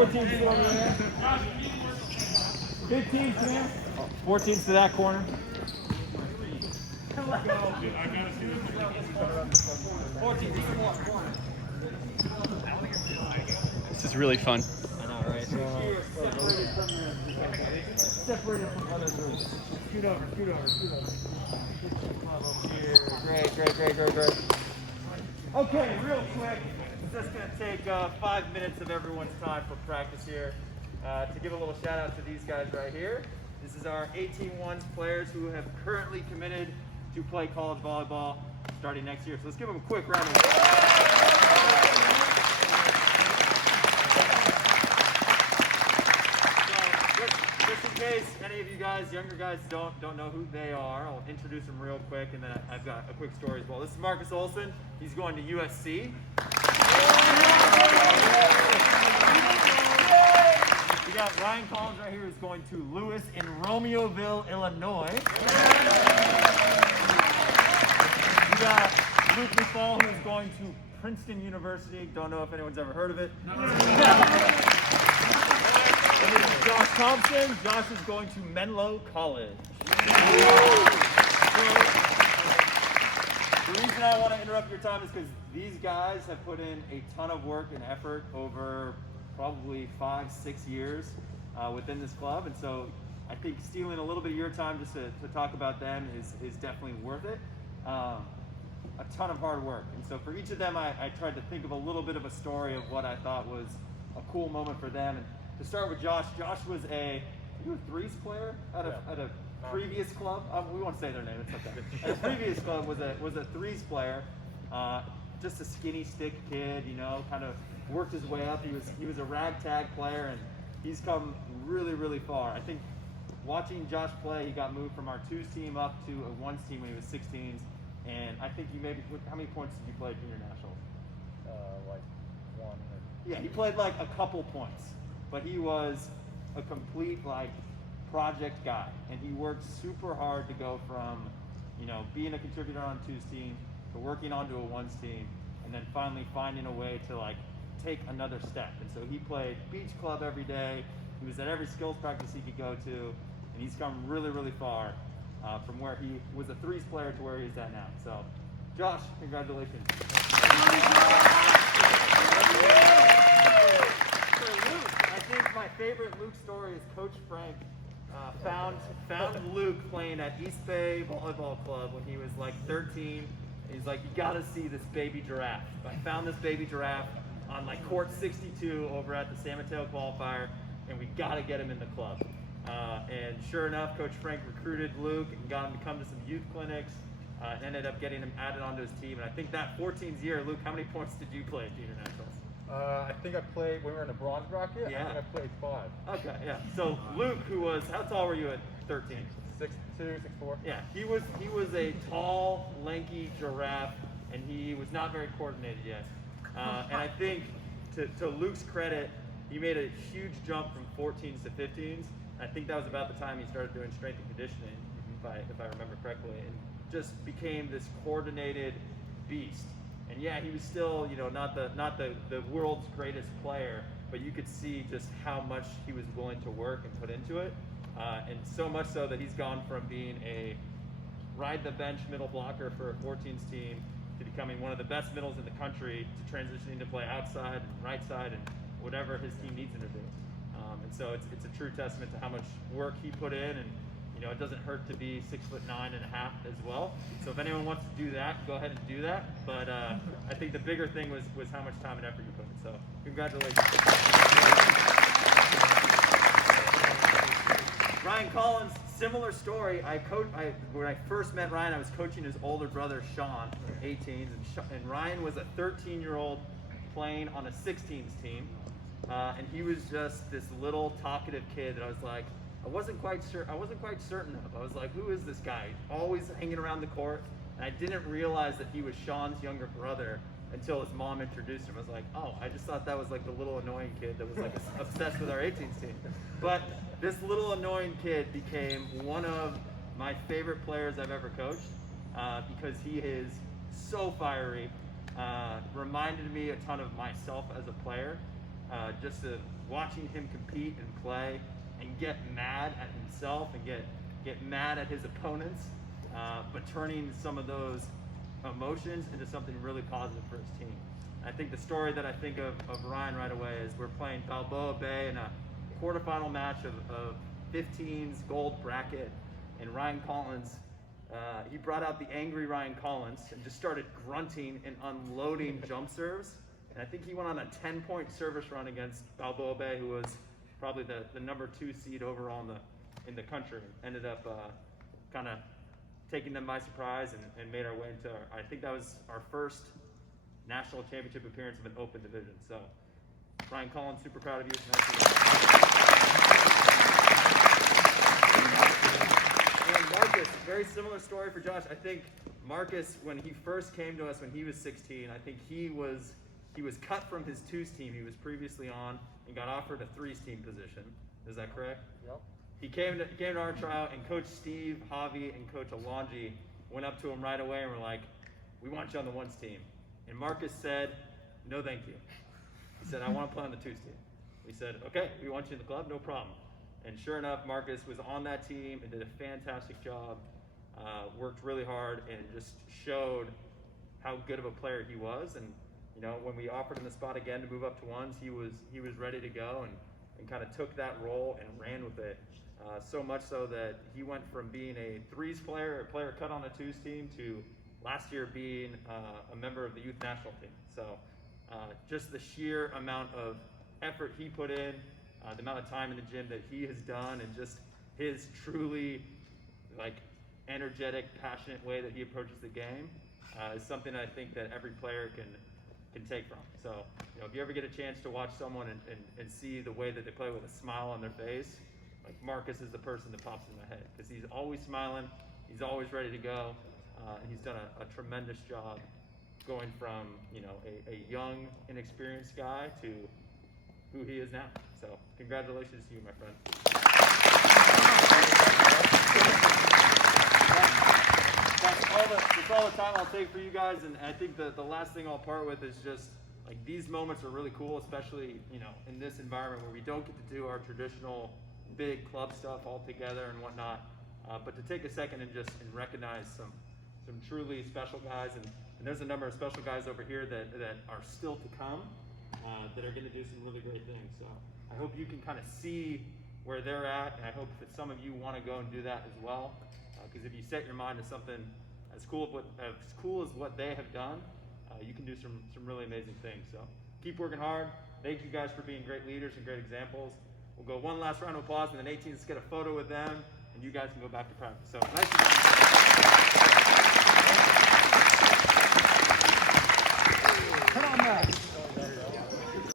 14s sit over there. 15s, come here. 14s to that corner. 14s to the corner. This is really fun. I know, right? Separated from other groups. Scoot over. Great. Okay, real quick. It's just going to take 5 minutes of everyone's time for practice here. To give a little shout out to these guys right here. This is our 18-1 players who have currently committed to play college volleyball starting next year. So let's give them a quick round of applause. Just in case any of you guys, younger guys, don't know who they are, I'll introduce them real quick, and then I've got a quick story as well. This is Markus Olsson. He's going to USC. We got Ryan Collins right here who's going to Lewis in Romeoville, Illinois. We got Luke McFall who's going to Princeton University. Don't know if anyone's ever heard of it. And then Josh Thompson. Josh is going to Menlo College. The reason I want to interrupt your time is because these guys have put in a ton of work and effort over probably 5-6 years within this club, and so I think stealing a little bit of your time just to talk about them is definitely worth it. A ton of hard work, and so for each of them I tried to think of a little bit of a story of what I thought was a cool moment for them. And to start with Josh was a threes player at a previous club. We won't say their name, it's okay. At a previous club was a threes player, just a skinny stick kid, kind of worked his way up. He was a ragtag player, and he's come really far. I think watching Josh play, he got moved from our 2s team up to a 1s team when he was 16s, and I think how many points did you play at junior nationals? Like 1. Yeah, he played like a couple points, but he was a complete project guy, and he worked super hard to go from being a contributor on a 2s team to working onto a 1s team, and then finally finding a way to take another step. And so he played beach club every day. He was at every skills practice he could go to, and he's come really far from where he was a threes player to where he's at now. So, Josh, congratulations. For Luke, I think my favorite Luke story is Coach Frank found Luke playing at East Bay Volleyball Club when he was 13. He's like, you gotta see this baby giraffe. I found this baby giraffe on court 62 over at the San Mateo qualifier, and we gotta get him in the club. And sure enough, Coach Frank recruited Luke and got him to come to some youth clinics, and ended up getting him added onto his team. And I think that 14th year, Luke, how many points did you play at junior nationals? I think I played, when we were in the bronze bracket, Yeah. I think I played 5. Okay, yeah. So Luke, how tall were you at 13? 6'2", 6'4". Yeah, he was a tall, lanky giraffe, and he was not very coordinated yet. And I think, to Luke's credit, he made a huge jump from 14s to 15s. I think that was about the time he started doing strength and conditioning, if I remember correctly, and just became this coordinated beast. And yeah, he was still, not the world's greatest player, but you could see just how much he was willing to work and put into it. And so much so that he's gone from being a ride the bench middle blocker for a 14s team to becoming one of the best middles in the country, to transitioning to play outside and right side and whatever his team needs him to do. And so it's a true testament to how much work he put in, and it doesn't hurt to be 6'9.5" as well. So if anyone wants to do that, go ahead and do that. But I think the bigger thing was how much time and effort you put in. So congratulations. Ryan Collins, similar story. When I first met Ryan, I was coaching his older brother, Sean, 18s, and Ryan was a 13-year-old playing on a 16s team, and he was just this little talkative kid that I wasn't quite certain of. I was like, who is this guy? Always hanging around the court, and I didn't realize that he was Sean's younger brother until his mom introduced him. I was like, oh, I just thought that was the little annoying kid that was obsessed with our 18s team. But this little annoying kid became one of my favorite players I've ever coached, because he is so fiery, reminded me a ton of myself as a player, just a watching him compete and play and get mad at himself and get mad at his opponents, but turning some of those emotions into something really positive for his team. I think the story that I think of Ryan right away is we're playing Balboa Bay in a quarterfinal match of 15's gold bracket, and Ryan Collins, he brought out the angry Ryan Collins and just started grunting and unloading jump serves. And I think he went on a 10-point service run against Balboa Bay, who was probably the number 2 seed overall in the country. Ended up kind of taking them by surprise and made our way into I think that was our first national championship appearance of an open division. So Ryan Collins, super proud of you. And Markus, very similar story for Josh. I think Markus, when he first came to us when he was 16, I think he was cut from his 2's team he was previously on and got offered a 3's team position. Is that correct? Yep. He came to our tryout, and Coach Steve, Javi, and Coach Alonji went up to him right away and were like, "We want you on the 1's team." And Markus said, "No, thank you." He said, "I want to play on the 2's team." We said, "Okay, we want you in the club, no problem." And sure enough, Markus was on that team and did a fantastic job, worked really hard, and just showed how good of a player he was. And you know, when we offered him the spot again to move up to 1's, he was ready to go and kind of took that role and ran with it. So much so that he went from being a 3's player, a player cut on a 2's team, to last year being a member of the youth national team. So just the sheer amount of effort he put in, the amount of time in the gym that he has done, and just his truly energetic, passionate way that he approaches the game is something I think that every player can take from. So you know, if you ever get a chance to watch someone and see the way that they play with a smile on their face, like Markus is the person that pops in my head, because he's always smiling, he's always ready to go, and he's done a tremendous job going from, you know, a young, inexperienced guy to who he is now. So congratulations to you, my friend. That's all the time I'll take for you guys, and I think the last thing I'll part with is just like these moments are really cool, especially, you know, in this environment where we don't get to do our traditional big club stuff all together and whatnot, but to take a second and recognize some truly special guys, and there's a number of special guys over here that are still to come, that are going to do some really great things. So I hope you can kind of see where they're at, and I hope that some of you want to go and do that as well, because if you set your mind to something as cool as what they have done, you can do some really amazing things. So keep working hard. Thank you guys for being great leaders and great examples. We'll go one last round of applause, and then 18's get a photo with them, and you guys can go back to practice. So nice to meet you.